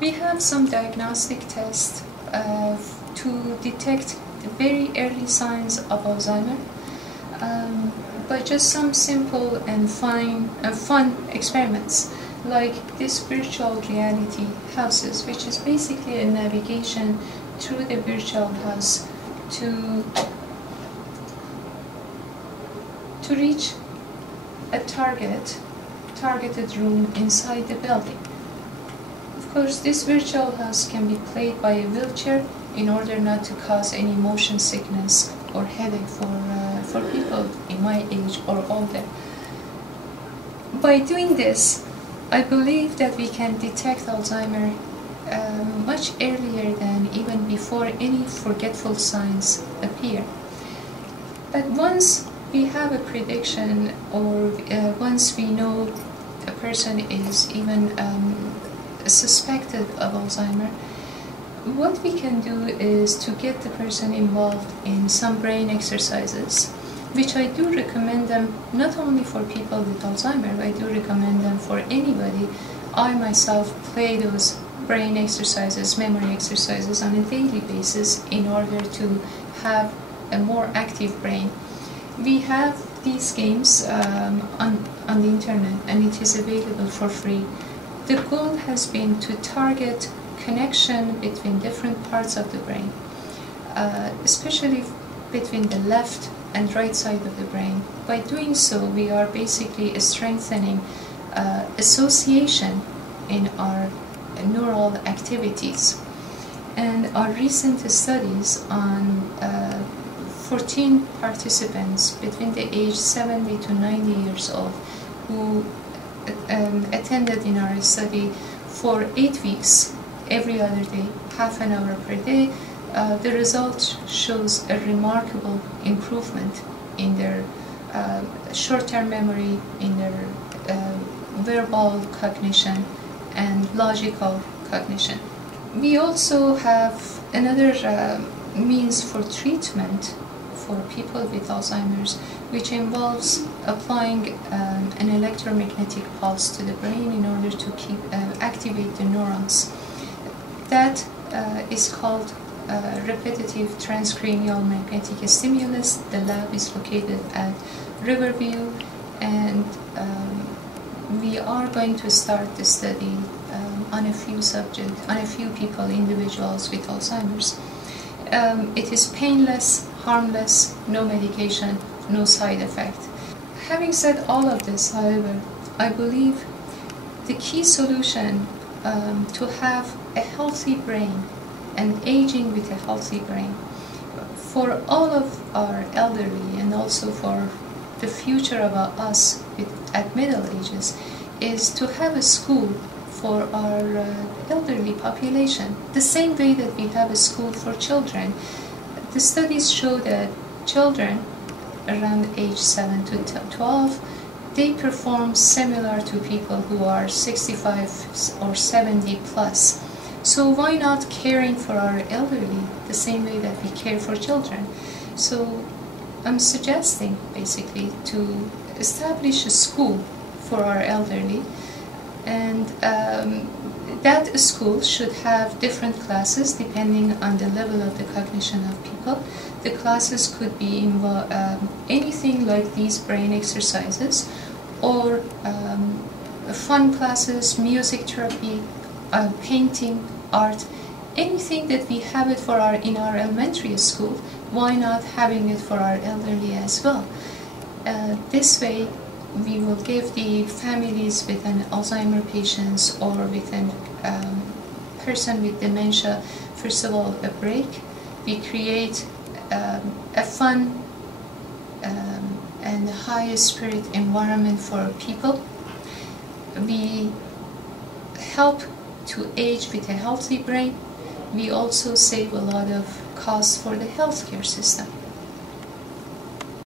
We have some diagnostic tests to detect the very early signs of Alzheimer by just some simple and fun experiments, like this virtual reality houses, which is basically a navigation through the virtual house to reach a targeted room inside the building. Of course, this virtual house can be played by a wheelchair in order not to cause any motion sickness or headache for people in my age or older. By doing this, I believe that we can detect Alzheimer much earlier than even before any forgetful signs appear. But once we have a prediction, or once we know a person is even suspected of Alzheimer, what we can do is to get the person involved in some brain exercises, which I do recommend them not only for people with Alzheimer, I do recommend them for anybody. I myself play those brain exercises, memory exercises on a daily basis in order to have a more active brain. We have these games on the internet, and it is available for free. The goal has been to target connection between different parts of the brain, especially between the left and right side of the brain. By doing so, we are basically strengthening association in our neural activities. And our recent studies on 14 participants between the age 70 to 90 years old who attended in our study for 8 weeks, every other day, half an hour per day, the result shows a remarkable improvement in their short-term memory, in their verbal cognition and logical cognition. We also have another means for treatment for people with Alzheimer's, which involves applying an electromagnetic pulse to the brain in order to activate the neurons. That is called repetitive transcranial magnetic stimulus. The lab is located at Riverview, and we are going to start the study on a few people, individuals with Alzheimer's. It is painless, harmless, no medication, no side effect. Having said all of this, however, I believe the key solution to have a healthy brain and aging with a healthy brain for all of our elderly, and also for the future of us at middle ages, is to have a school for our elderly population, the same way that we have a school for children. The studies show that children around age 7 to 12, they perform similar to people who are 65 or 70 plus. So why not caring for our elderly the same way that we care for children? So I'm suggesting basically to establish a school for our elderly, and that school should have different classes depending on the level of the cognition of people. The classes could be anything like these brain exercises, or fun classes, music therapy, painting, art, anything that we have it in our elementary school. Why not having it for our elderly as well? This way, we will give the families with an Alzheimer patients or with a person with dementia, first of all, a break. We create a fun and high spirit environment for people. We help to age with a healthy brain. We also save a lot of costs for the healthcare system.